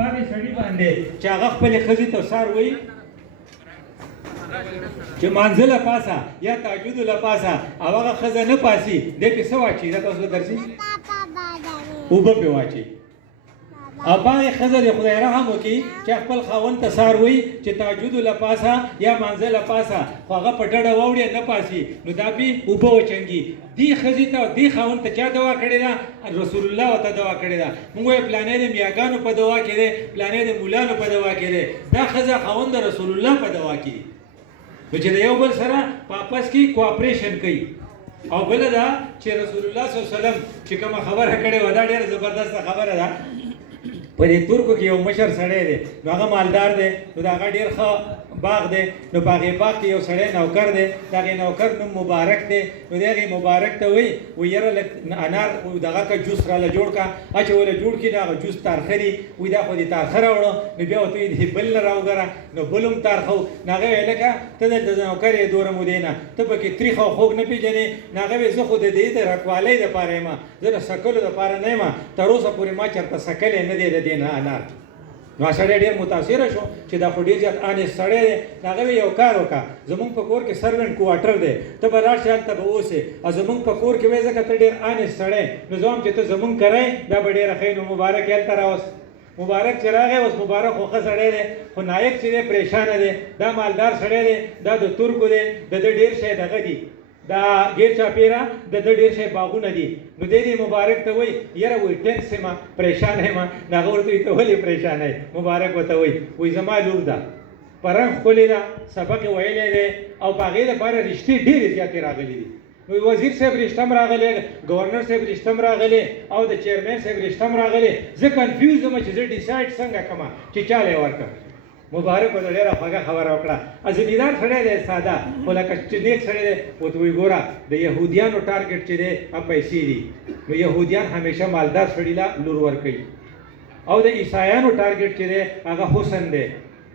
باندې سړي باندې چې هغه خپلې ښځې ته سار وایي چې مانځه له پاسه یا تهجد له پاسه او هغه ښځه نه پاسي دې کې څه واچي دا تاسو درځي اوبه پې واچي او باندې ښځه د خدای رحم وکړي چې خپل خاوند ته سار وایي چې تهجد له پاسه یا مانځه له پاسه خو هغه په ډډه واوړي نه پاسي نو دا بې اوبه وچنګي دې ښځې ته دې خاوند ته چا دوا کړې ده رسول الله ورته دوا کړې ده موږ وایو پلانې د میاګانو په دوا کې دی پلانې د مولانو په دوا کې دی دا ښځه خاوند د رسول الله په دوا کې دي نو چې د یو بل سره په آپس کې کوآپریشن کوي او بله دا چې رسول الله صلی الله علیه وسلم چې کومه خبره کړې وه دا ډېره زبردسته خبره ده په دې ترکو کې یو مشر سړی دی نو هغه مالدار دی نو د هغه ډېر ښه باغ دی نو په هغې باغ کې یو سړی نوکر دی د هغې نوکر نوم مبارک دی نو د هغې مبارک ته وایي وایي یاره لږ انار دغه که جوس راله جوړ کړه اچوله جوړ کړي نو هغه جوس تارخه دي وایي دا خو دې تارخه راوړه نو بیا ورته وایي بل نه راوګره نو بل هم تارخه و نو هغه ویل لکه ته دلته نوکر یې دوره مودې نه ته پکې تریخ او خوږ نه پېژنې نو هغه وایي زه خو د دې د رټوالۍ دپاره یم زه د سکلو دپاره نه یم تر اوسه پورې ما چېرته سکلی نه دی د دې نه انار نو سړی ډېر متاثره شو چې دا خو ډېر زیات آنېست سړی دی هغه وایي یو کار وکړه زموږ په کور کې سروینټ کوارټر دی ته به راشې هلته به اوسې او زموږ په کور کې وایي ځکه ته ډېر آنېست سړی نو زه وایم چې ته زموږ کرئ دا به ډېره ښه نو مبارک یې هلته راوست مبارک چې راغی اوس مبارک خو ښه سړی دی خو نایک چې دی پریشانه دی دا مالدار سړی دی دا د ترکو دی د ده ډېر شی دغه دي دا ګیر چاپیره د ده ډېر شی باغونه دي نو دی مبارک ته وایي یاره وایي ټینس یم پریشانه یم نو هغه ورته وایي ته ولې پریشانه یې مبارک ورته وایي وایي زما لور ده پرنګ ښکلې ده سبق یې ویلی دی او په هغې دپاره رښتې ډېرې زیاتې راغلي دي وزیر صاحب رښته هم راغلی گورنر صاحب رښته هم راغلی او د چیرمین صاحب رښته هم راغلی زه کنفیوز یم چې زه ډیسایډ څنګه کړم چې چا له یې ورکړم مبارک ورته ډېره خوږه خبره وکړه ځمیدار سړی دی ساده خو لکه چې نیک سړی دی ورته وایي ګوره د یهودیانو ټارګېټ چې دی هغه پیسې دي نو یهودیان همیشه مالدار سړي له لور ورکوي او د عیسایانو ټارګېټ چې دی هغه حسن دی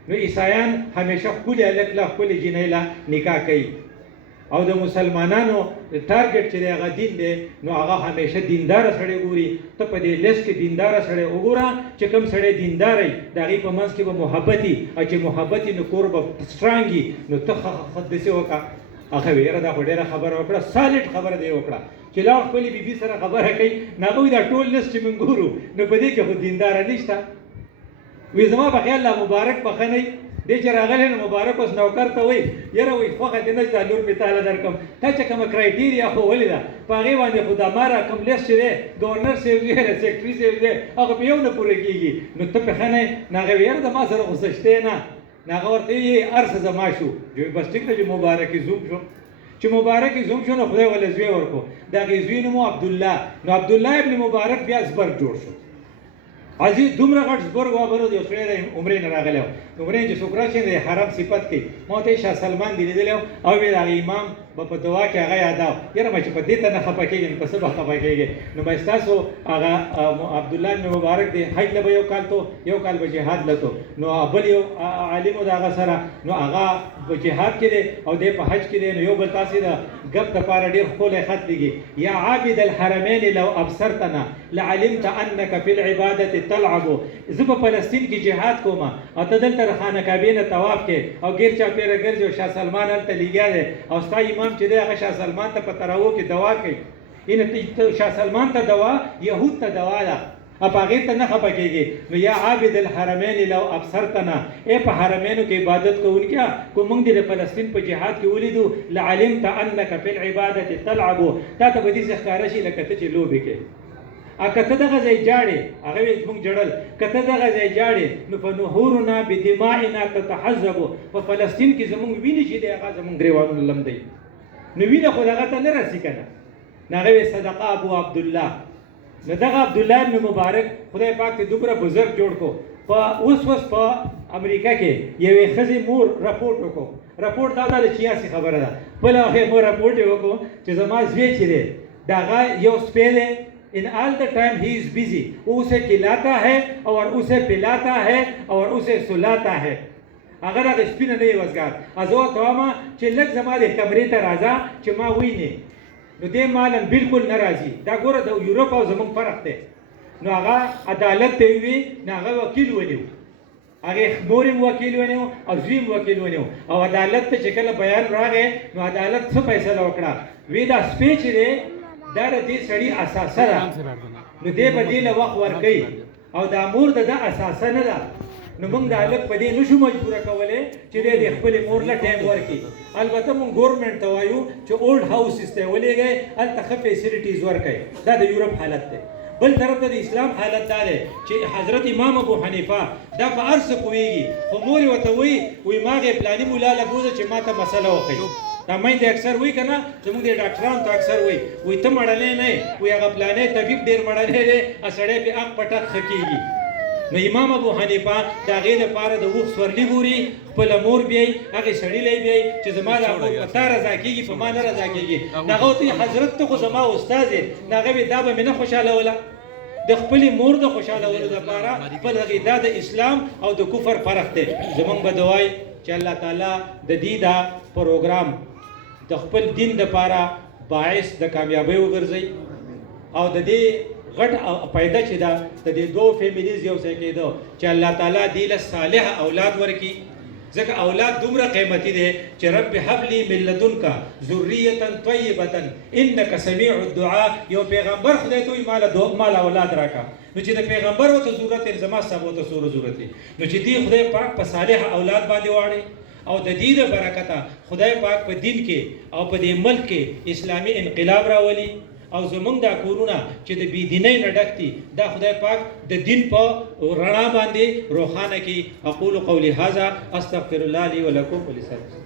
نو عیسایان همیشه ښکلي هلک له ښکلې جینۍ له نکاح کوي او د مسلمانانو ټارګټ چې دی هغه دین دی نو هغه همیشه دینداره سړی ګوري ته په دې لیست کې دینداره سړی وګوره چې کوم سړی دیندار وي د هغې په منځ کې به محبت وي او چې محبت وي نو کور به سټرانګ وي نو ته داسې وکړه هغه وایي یاره دا خو ډېره خبره وکړه سالډ خبره دې وکړه چې لا خپلې بیبي سره خبره کوي نو هغه وایي دا ټول لیست چې موږ ګورو نو په دې کې خو دینداره نشته وایي زما په خیال لا مبارک پخه نه دې چې راغلی نو مبارک اوس نوکر ته وایي یاره وایي خوښه دې نه چې دا لور مې تاله درکړم تا چې کومه کرایټیریا ښوولې ده په هغې باندې خو دا ما را کوم لیست چې دی ګورنر صاحب دی سیکرټري صاحب دی هغه په یو نه پوره کېږي نو ته پې ښه نه یې نو هغې وایي یاره د ما سره خو څه شتی نه نو هغه ورته وایي هر څه زما شو بس ټیک ده چې مبارک یې زوم شو چې مبارک یې زوم شو نو خدای ولې زوی ورکړو د هغې زوی نوم و عبدالله نو عبدالله ابن مبارک بیا زبر جوړ شو عزیز دومره غټ زبر وابرو د یو سړی د عمرې نه راغلی و عمرې چې څوک راشي د حرم صفت کوي ما ورته شاه سلمان دې لیدلی و او ویې د هغې امام به په دعا کې هغه یاداو یاره ما چې په دې ته نه خفه کېږي نو په څه به خفه کېږي نو به ستاسو هغه عبدالله بن مبارک دی حج له به یو کال تو یو کال به جهاد له تو نو بل یو عالم د هغه سره نو هغه په جهاد کې دی او دی په حج کې دی نو یو بل تاسې د ګپ دپاره ډېر ښکلی خط لیږي یا عابد الحرمین لو ابصرتنا لعلمت انک فی العبادة تلعب زه په فلسطین کې جهاد کوم او ته دلته د خانه کعبې نه طواف کې او ګیر چاپېره ګرځې او شاه سلمان هلته لګیا دی او ستا امام چې دی هغه شاه سلمان ته په تراوو کې دوا کوي شاه سلمان ته دوا یهود ته دوا ده او په هغې ته نه خفه کېږي نو یا عابد الحرمین لو ابصرتنا ای په حرمینو کې عبادت کوونکیا کو موږ دې د فلسطین په جهاد کې ولیدو لعلمت انک فی العبادة تلعب تا ته به داسې ښکاره شي لکه ته چې لوبې کوې که ته دغه ځای جاړې هغه وایي زموږ جړل که ته دغه ځای جاړې نو په نهورنا بدمائنا تتحزبو په فلسطین کې زموږ وینې چې دی هغه زموږ ګریوانونه لمدوي نو وینه خو دغه ته نه رسي که نه نو هغه وایي صدقه ابو عبدالله نو دغه عبدالله بن مبارک خدای پاک ته دومره بزرګ جوړ کړو په اوس په امریکا کې یوې ښځې مور رپورټ وکړو رپورټ دا د چیاسي خبره ده بله هغې مور رپورټ یې وکړو چې زما زوی چې دی د هغه یو سپی دی In all the time he is busy. वो उसे खिलाता है और उसे पिलाता है और उसे सुलाता है. अगर आप स्पिन नहीं वजगार अजो तोमा چې لږ زما د کمرې ته راځه چې ما ویني نو دې مالن بالکل ناراضي دا ګوره د یورپ او زمونږ فرق دی نو هغه عدالت ته وي نو هغه وکیل ونیو هغه مور هم وکیل ونیو او زوی هم وکیل ونیو او عدالت ته چې کله بیان راغی نو عدالت څه فیصله وکړه وی دا سپیچ دی دا د دې سړي اساسه ده نو دې به دې له وخت ورکوي او دا مور د ده اساسه نه ده نو موږ د هلک په دې نشو مجبوره کولی چې دی د خپلې مور له ټایم ورکړي البته موږ ګورمنټ ته وایو چې اولډ هاوسز ته یې ولېږئ هلته ښه فیسیلیټیز ورکړئ دا د یورپ حالت دی بل طرف ته د اسلام حالت دا دی چې حضرت امام ابو حنیفه دا په هر څه پوهېږي خو مور یې ورته وایي ما هغې فلاني ملا له بوځه چې ما ته مسله وښیي دا میندې اکثر وایي که نه زموږ د ډاکټرانو ته اکثر وایي ته مړلی نه یې وایي هغه فلانی طبیب ډېر مړلی دی سړی پې اق پټک ښه کېږي نو امام ابو حنیفه د هغې لپاره د اوښ سورلي ګوري خپله مور بیایي هغې سړي لی بیایي چې زما دا مور په تا رضا کېږي په ما نه رضا کېږي نو هغه ورته حضرت ته خو زما استاد یې نو هغه وایي دا به مې نه خوشحالوله د خپلې مور د خوشحالولو دپاره خپل هغې دا د اسلام او د کفر فرق دی زموږ به دعای چې الله تعالی د دې دا پروګرام د خپل دین دپاره باعث د کامیابۍ وګرځوي او د دې غټ پیدا چې دا د دې دوه فیملیز یو ځای کېدو چې الله تعالی دې له صالح اولاد ورکړي ځکه اولاد دومره قیمتي دی چې رب هب لی من لدنک ذریة طیبة انک سمیع الدعاء یو پیغمبر خدای ته وایي مال اولاد راکړه نو چې د پیغمبر ورته ضرورت دی زما صاحب ورته څومره ضرورت دی نو چې دې خدای پاک په صالح اولاد باندې واړي او د دې د برکته خدای پاک په دین کې او په دې ملک کې اسلامي انقلاب راولي او زمونږ دا کورونه چې د بېدینۍ نه ډک دي دا خدای پاک د دین په رڼا باندې روښانه کړي اقول قولي هذا استغفر الله لي ولکم ولسائر